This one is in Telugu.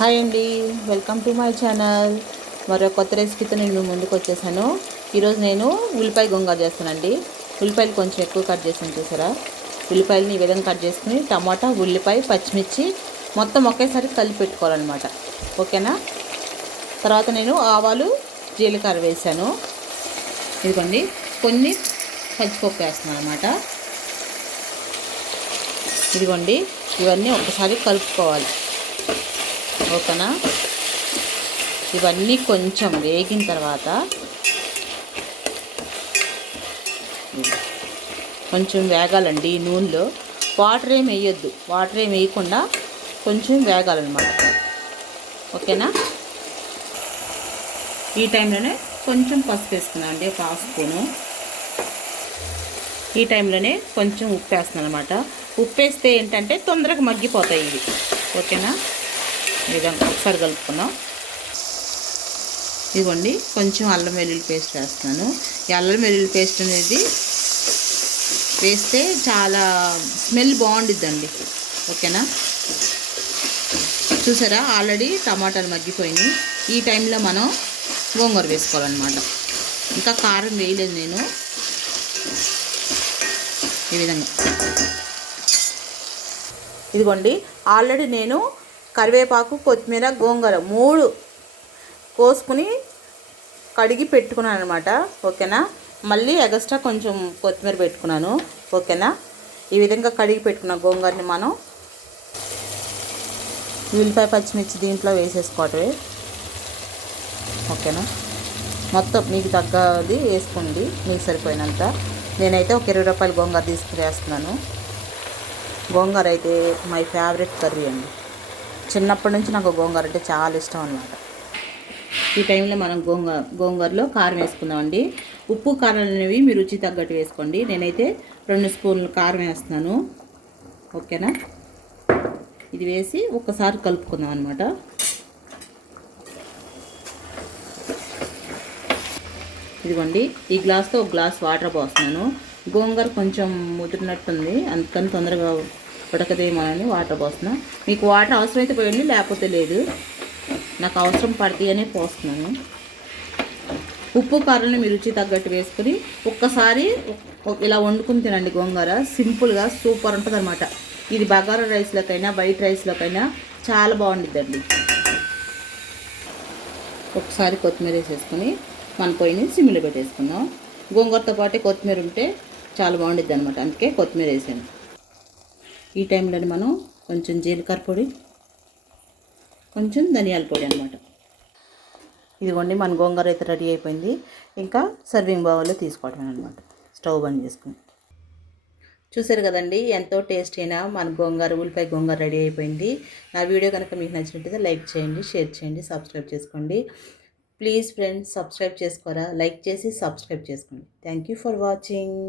హాయ్ అండి వెల్కమ్ టు మై ఛానల్. మరో కొత్త రెసిపీతో నేను ముందుకు వచ్చేసాను. ఈరోజు నేను ఉల్లిపాయ గొంగ చేస్తానండి. ఉల్లిపాయలు కొంచెం ఎక్కువ కట్ చేసాను చూసారా? ఉల్లిపాయలని ఈ విధంగా కట్ చేసుకుని టమాటా ఉల్లిపాయ పచ్చిమిర్చి మొత్తం ఒకేసారి కలిపి పెట్టుకోవాలన్నమాట. ఓకేనా? తర్వాత నేను ఆవాలు జీలకర్ర వేసాను. ఇదిగోండి కొన్ని పచ్చిపప్పు వేస్తున్నాను అనమాట ఇదిగోండి ఇవన్నీ ఒకసారి కలుపుకోవాలి. ఓకేనా? ఇవన్నీ కొంచెం వేగిన తర్వాత కొంచెం వేగాలండి ఈ నూనెలో. వాటర్ ఏం వేయొద్దు. వాటర్ ఏం వేయకుండా కొంచెం వేగాలన్నమాట. ఓకేనా? ఈ టైంలోనే కొంచెం పసుపు వేసుకున్నాను అండి ఒక హాఫ్ స్పూను. ఈ టైంలోనే కొంచెం ఉప్పు వేస్తున్నాను అనమాట ఉప్పు వేస్తే ఏంటంటే తొందరగా మగ్గిపోతాయి ఇవి. ఓకేనా? విధంగా ఒకసారి కలుపుకున్నాం ఇదిగోండి కొంచెం అల్లం వెల్లుల్లి పేస్ట్ వేస్తున్నాను ఈ అల్లం వెల్లుల్లి పేస్ట్ అనేది వేస్తే చాలా స్మెల్ బాగుండిద్దండి. ఓకేనా? చూసారా ఆల్రెడీ టమాటాలు మగ్గిపోయినాయి. ఈ టైంలో మనం గోంగూర వేసుకోవాలన్నమాట. ఇంకా కారం వేయలేదు నేను. ఈ విధంగా. ఇదిగోండి ఆల్రెడీ నేను కరివేపాకు కొత్తిమీర గోంగూర మూడు కోసుకుని కడిగి పెట్టుకున్నాను అనమాట ఓకేనా? మళ్ళీ ఎగస్ట్రా కొంచెం కొత్తిమీర పెట్టుకున్నాను. ఓకేనా? ఈ విధంగా కడిగి పెట్టుకున్న గోంగూరని మనం ఉల్లిపాయ పచ్చిమిర్చి దీంట్లో వేసేసుకోవటమే. ఓకేనా? మొత్తం మీకు తగ్గది వేసుకోండి మీకు సరిపోయినంత. నేనైతే ఒక ఇరవై రూపాయల గోంగూర తీసుకుని వేస్తున్నాను. గోంగూర అయితే మై ఫేవరెట్ కర్రీ అండి. చిన్నప్పటి నుంచి నాకు గోంగూర అంటే చాలా ఇష్టం అనమాట ఈ టైంలో మనం గోంగూర గోంగూరలో కారం వేసుకుందామండి. ఉప్పు కారం అనేవి మీ రుచి తగ్గట్టు వేసుకోండి. నేనైతే రెండు స్పూన్లు కారం వేస్తున్నాను. ఓకేనా? ఇది వేసి ఒక్కసారి కలుపుకుందాం అనమాట ఇదిగోండి ఈ గ్లాస్తో ఒక గ్లాస్ వాటర్ పోస్తున్నాను. గోంగూర కొంచెం ముదిరినట్టుంది. అందుకని తొందరగా ఉడకదేమోనని వాటర్ పోస్తున్నా. మీకు వాటర్ అవసరమైతే పోయండి లేకపోతే లేదు. నాకు అవసరం పడుతుంది పోస్తున్నాను. ఉప్పు కారాన్ని మీ రుచి తగ్గట్టు వేసుకుని ఒక్కసారి ఇలా వండుకుని తినండి గోంగూర. సింపుల్గా సూపర్ ఉంటుంది అనమాట ఇది బగారా రైస్లోకైనా వైట్ రైస్లోకైనా చాలా బాగుండిద్దండి. ఒకసారి కొత్తిమీర వేసేసుకొని మన పొయ్యిని సిమ్లో పెట్టేసుకుందాం. గోంగూరతో పాటు కొత్తిమీర ఉంటే చాలా బాగుండిద్ది అనమాట అందుకే కొత్తిమీర వేసాను. ఈ టైంలో మనం కొంచెం జీలకర్ర పొడి కొంచెం ధనియాల పొడి అనమాట ఇదిగోండి మన గోంగూర అయితే రెడీ అయిపోయింది. ఇంకా సర్వింగ్ బౌల్లో తీసుకోవడం అనమాట స్టవ్ బంద్ చేసుకుని. చూసారు కదండి ఎంతో టేస్ట్ అయినా మన గోంగూర ఉల్లిపాయ గోంగూర రెడీ అయిపోయింది. నా వీడియో కనుక మీకు నచ్చినట్టయితే లైక్ చేయండి షేర్ చేయండి సబ్స్క్రైబ్ చేసుకోండి. ప్లీజ్ ఫ్రెండ్స్ సబ్స్క్రైబ్ చేసుకోరా? లైక్ చేసి సబ్స్క్రైబ్ చేసుకోండి. Thank you for watching.